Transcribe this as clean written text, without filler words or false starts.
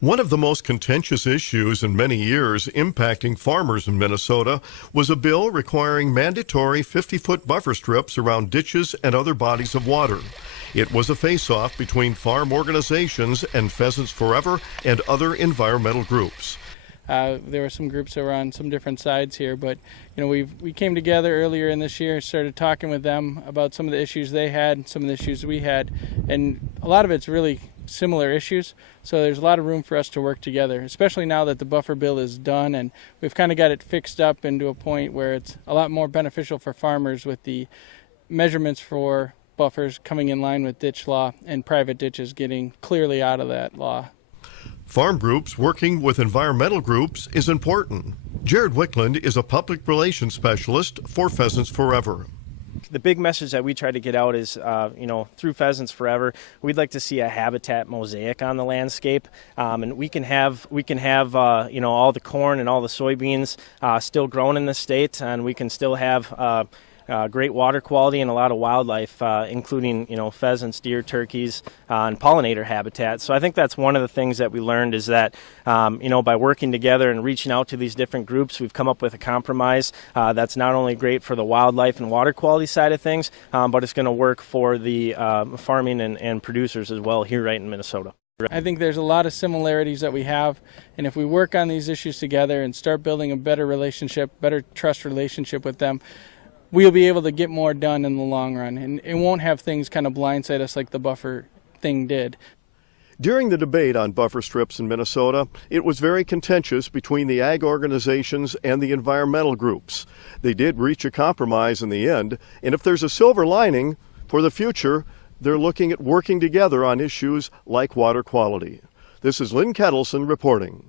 One of the most contentious issues in many years impacting farmers in Minnesota was a bill requiring mandatory 50-foot buffer strips around ditches and other bodies of water. It was a face-off between farm organizations and Pheasants Forever and other environmental groups. There were some groups that were on some different sides here, but we came together earlier in this year, started talking with them about some of the issues they had, some of the issues we had, and a lot of it's really similar issues, so there's a lot of room for us to work together, especially now that the buffer bill is done and we've kind of got it fixed up into a point where it's a lot more beneficial for farmers with the measurements for buffers coming in line with ditch law and private ditches getting clearly out of that law. Farm groups working with environmental groups is important. Jared Wickland is a public relations specialist for Pheasants Forever. The big message that we try to get out is, through Pheasants Forever, we'd like to see a habitat mosaic on the landscape, and we can have all the corn and all the soybeans still grown in the state, and we can still have great water quality and a lot of wildlife, including pheasants, deer, turkeys, and pollinator habitat. So I think that's one of the things that we learned is that by working together and reaching out to these different groups, we've come up with a compromise that's not only great for the wildlife and water quality side of things, but it's going to work for the farming and producers as well here right in Minnesota. I think there's a lot of similarities that we have, and if we work on these issues together and start building a better relationship, better trust relationship with them, we'll be able to get more done in the long run, and it won't have things kind of blindside us like the buffer thing did. During the debate on buffer strips in Minnesota, it was very contentious between the ag organizations and the environmental groups. They did reach a compromise in the end, and if there's a silver lining for the future, they're looking at working together on issues like water quality. This is Lynn Ketelsen reporting.